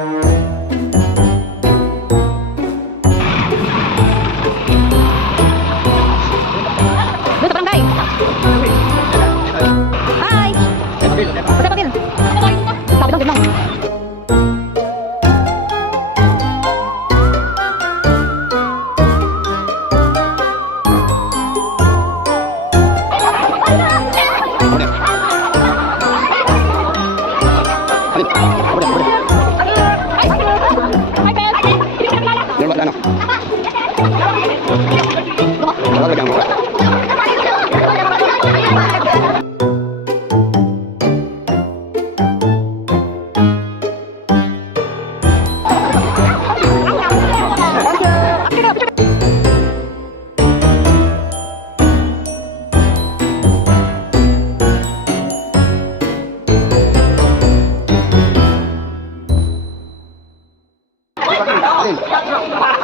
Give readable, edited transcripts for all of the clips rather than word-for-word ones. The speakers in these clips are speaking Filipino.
Doon sa barangay. Hi! Basta papel. Sabi daw, gano'n.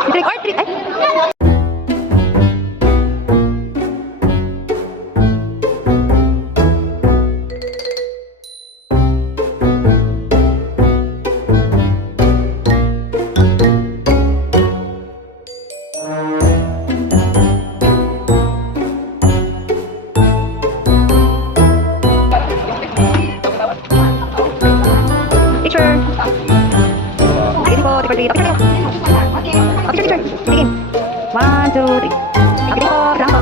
Trick or treat. Teacher. Sige po, trick or treat. Okay, teacher. Sige. 1, 2, 3. Okay, po. Rangko.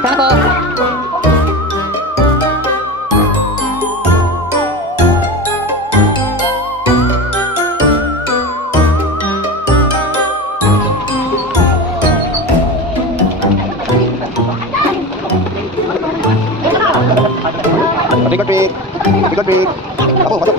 Rangko. Trick or treat. Trick or treat. Ako, pasok.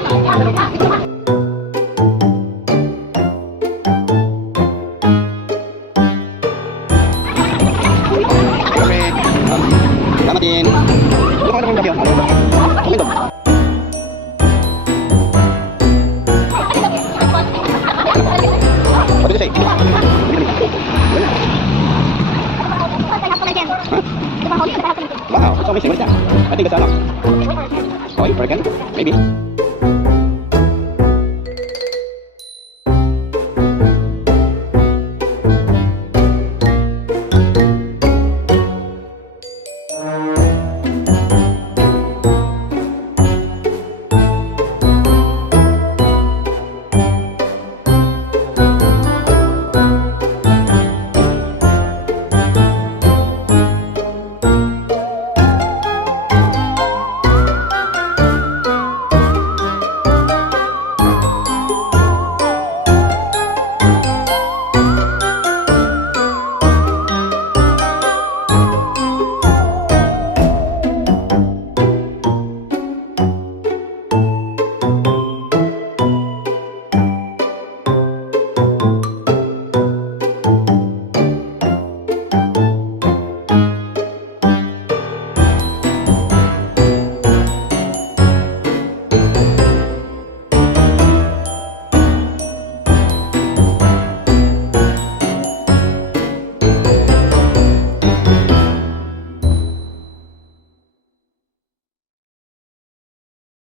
Selamat din. Ano ka naman gabi? Kumindog. What did you say? Wow, it's so amazing. What is that? I think it's a lot. Oh, you reckon? Maybe.